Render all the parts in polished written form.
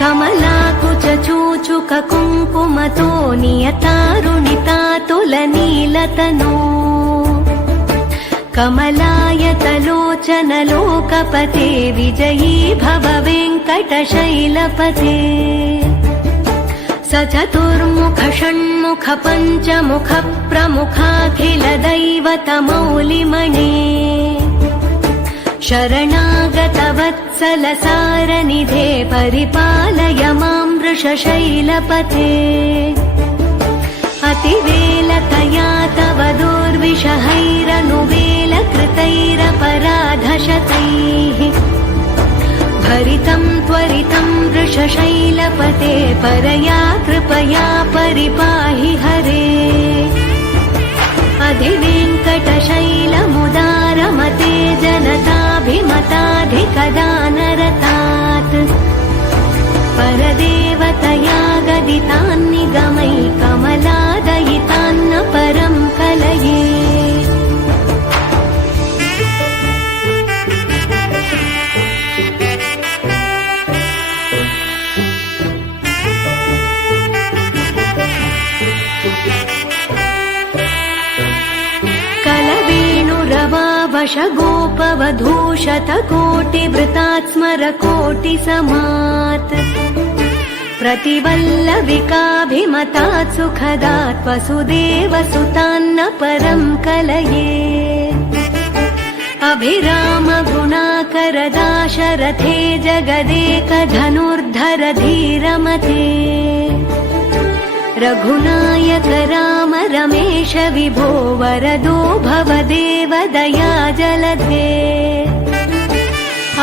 कमलाकुचूचुक कुङ्कुमतो नियतारुणितातुलनीलतनो कमलायतलोचन लोकपते विजयी भव वेङ्कटशैलपते स चतुर्मुख षण्मुख पञ्चमुख प्रमुखाखिल दैवतमौलिमणे शरणागत वत्सल सारनिधे परिपालय मां वृषशैलपते अतिवेलतया तव दुर्विषहैरनुवेलकृतैरपराधशतैः भरितं त्वरितं वृषशैलपते परया कृपया परिपाहि हरे अधिवेङ्कटशैलमुदारमते जनताभिमताधिकदानरतात् परदेवतया गदितान्निगमै कमलादयितान्न परं कलये वशगोपवधूशतकोटिवृतात् स्मरकोटिसमात् प्रतिवल्लविकाभिमतात् सुखदात् वसुदेवसुतान्न परं कलये अभिरामगुणाकरदाशरथे जगदेकधनुर्धर धीरमते रघुनायक राम रमेश विभो वरदो भवदेव दया जलधे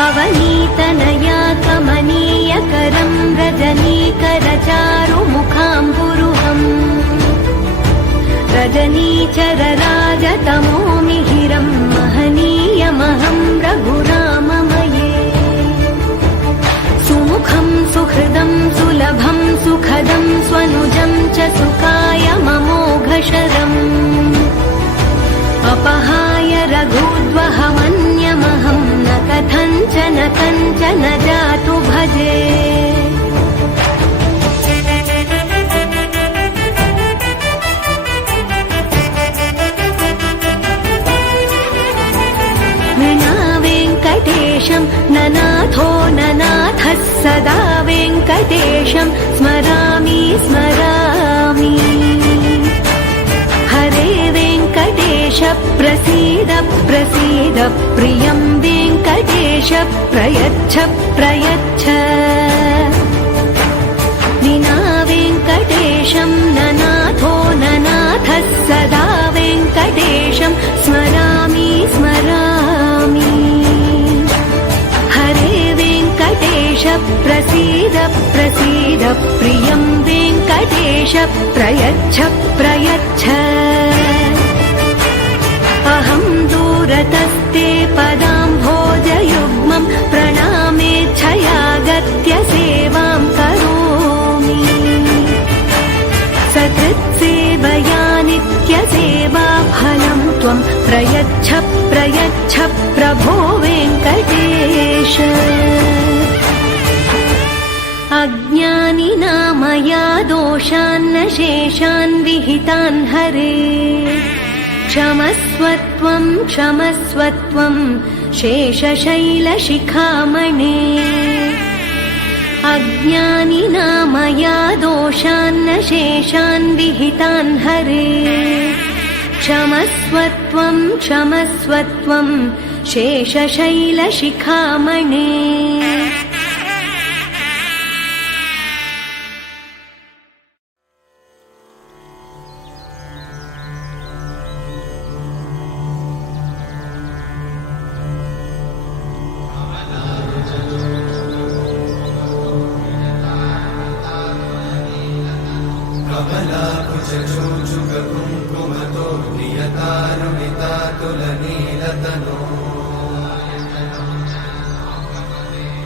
अवनीतनया कमनीयकरं रजनीकरचारुमुखाम्बुरुहम् रजनीचरराजतमो मिहिरं महनीयमहं रघुराममये सुमुखं सुहृदं सुलभं सुखदं स्वनुजं च सुखाय ममोघशरम् अपहाय रघुद्वहमन्यमहं न कथञ्चन जातु भजे ननाथो ननाथः सदा वेङ्कटेशं स्मरामि स्मरामि हरे वेङ्कटेश प्रसीद प्रसीद प्रियं वेङ्कटेश प्रयच्छ प्रयच्छ विना वेङ्कटेशं ननाथो ननाथः सदा वेङ्कटेशं स्मरामि स्मरामि प्रसीद प्रसीद प्रियं वेङ्कटेश प्रयच्छ प्रयच्छ अहं दूरतस्ते पदाम्भोजयुग्मं प्रणामेच्छयागत्य सेवां करोमि सकृत्सेवया नित्यसेवा फलं त्वं प्रयच्छ प्रयच्छ प्रभो वेङ्कटेश अज्ञानिना मया दोषान्न शेषान् विहितान् हरे क्षमस्वत्वं क्षमस्वत्वं शेषशैलशिखामणे अज्ञानिना मया दोषान्न शेषान् विहितान् हरे क्षमस्वत्वं क्षमस्वत्वं शेषशैलशिखामणे कमलाकुचूचुककुङ्कुमतो नियतारुणितातुलनीलतनो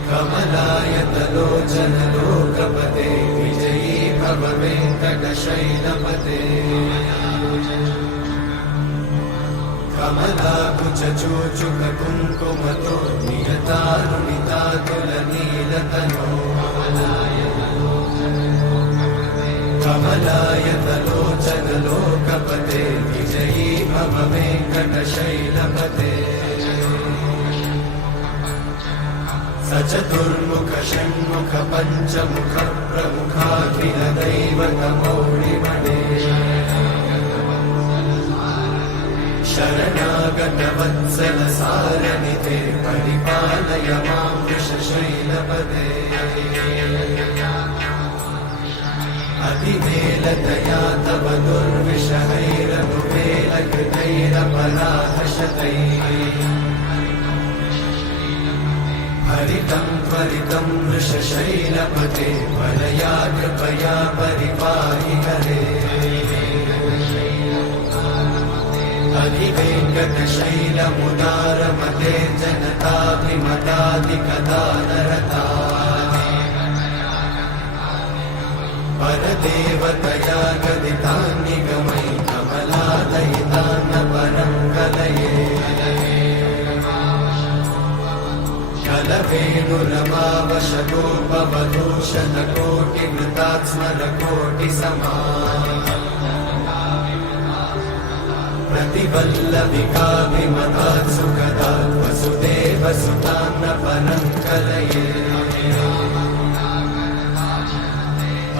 कमलायतलोचन लोकपते विजयी भव वेङ्कटशैलपते कमलाकुचूचुककुङ्कुमतो नियतारुणितातुलनीलतनो कमलायतलोचनलोकपते विजयी भव वेङ्कटशैलपते सचतुर्मुख षण्मुख पञ्चमुख प्रमुखाखिलदैवतमौलिमणे शरणागतवत्सलसारनिधे परिपालय मां वृषशैलपते अतिवेलतया तव दुर्विषहैरनुवेलकृतैरपराधशतैः हरितं त्वरितं वृषशैलपते वरया कृपया परिपाहि हरे अधिवेङ्कटशैलमुदारमते जनताभिमतादिकदानरता परदेवतया गदितान्निगमै कमलादयितान्न परं कलये कलवेणुरमावशतोपवधूषणकोटिवृतात्स्मरकोटिसमा प्रतिवल्लविकाभिमतात् सुखदात् वसुदेवसुतान्न परं कलये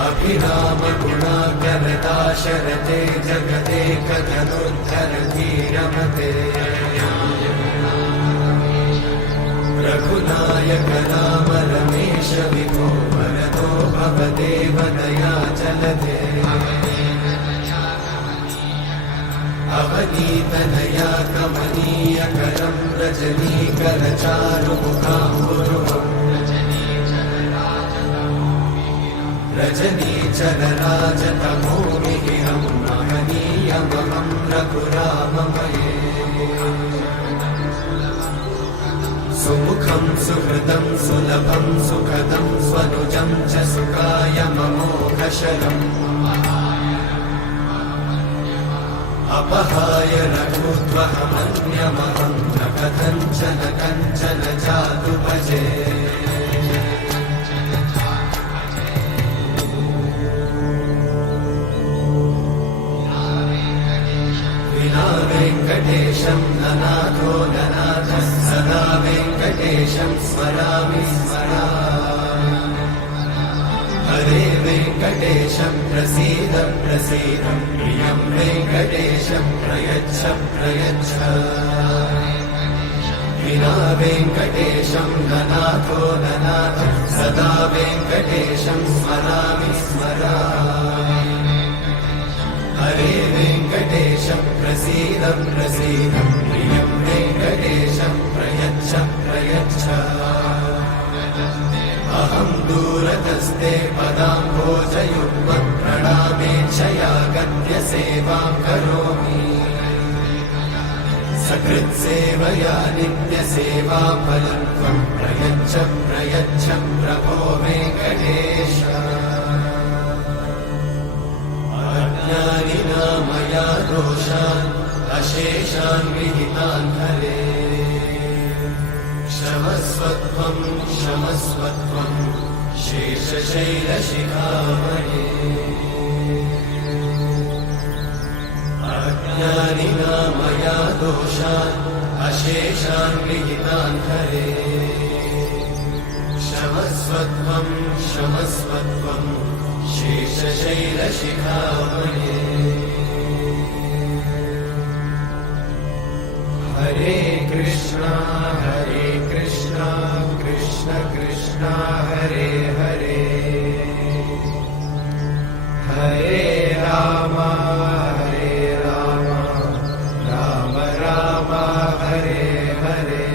अभिरामगुणाकरदाशरथे जगदेकधनुर्धरधीरमते रघुनायक राम रमेश विभो वरदो भवदेव दयाचलते अवनीतनया कमनीयकरं रजनीकरचारुमुखाम्बुरुहम् रजनीचरराजतमोमिहिरं महनीयमहं रघुराममये सुमुखं सुहृदं सुलभं सुखदं स्वनुजं च सुखायममोघशरम् अपहाय रघुत्वहमन्यमहं न कथञ्चन कञ्चन जातु भजे विना वेङ्कटेशं ननाथो ननाथः सदा वेङ्कटेशं स्मरामि स्मरामि हरे वेङ्कटेशं प्रसीद प्रसीद प्रियं वेङ्कटेशं प्रयच्छ प्रयच्छ विना वेङ्कटेशं ननाथो ननाथः सदा वेङ्कटेशं स्मरामि स्मरामि हरे वेङ्कटेशं प्रसीद प्रसीद प्रियं वेङ्कटेशं प्रयच्छ प्रयच्छ अहं दूरतस्ते पदाम्भोजयुग्मं प्रणामेच्छया गद्य सेवां करोमि सकृत्सेवया नित्यसेवाफलं त्वं प्रयच्छ प्रयच्छ प्रभो वेङ्कटेश अज्ञानिना मया दोषान् अशेषान् विहितान् हरे क्षमस्वत्वं क्षमस्वत्वं शेषशैलशिखामणे अज्ञानिना मया दोषान् अशेषान् विहितान् हरे क्षमस्वत्वं क्षमस्वत्वं शेषशैलशिखामणे हरे कृष्णा कृष्ण कृष्ण हरे हरे हरे राम राम राम हरे हरे